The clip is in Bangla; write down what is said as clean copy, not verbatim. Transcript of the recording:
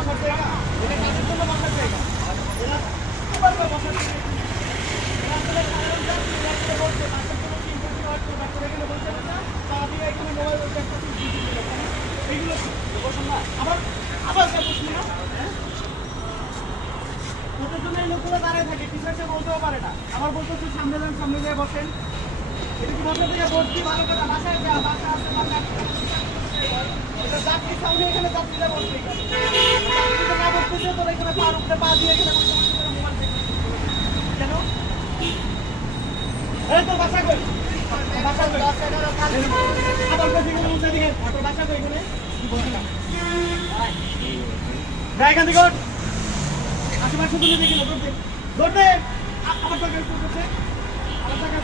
বসার জায়গা, এটা কাজের জন্য বসার জায়গা। এরা কি পারবে বসার জায়গা? এরা আসলে সাধারণ যাত্রী, এরা আসলে বলছে বাসের জন্য কি ইম্পর্টেন্ট হয় তো বাচ্চারা এখানে বলছে না, তা দিয়ে এখানে মোবাইল একটা এইগুলো বসুন না। আবার আবার বসুন না। ওটার জন্য এই লোকগুলো দাঁড়িয়ে থাকে, কিছু একটা বলতেও পারে না। আবার বলতেছে সামনে যান, সামনে যেয়ে বসেন। এটা কি বসে থেকে বসছি ভালো করে বাসায় যা, বাসা আছে বাসায় এটা যাত্রী সামনে এখানে যাত্রীরা বসছে যাত্রীরা না বসতেছে তোরা এখানে পা উঠতে পা দিয়ে এখানে বসে বসে করে মোবাইল দেখছিস কেন? এই তোর বাসা কই? বাসা কই? আবার কাছে গেলে উঠে দিকে তোর বাসা কই এখানে? যাই এখান থেকে আশেপাশে তুলে দেখি দৌড় দে আবার তোকে করছে আবার টাকা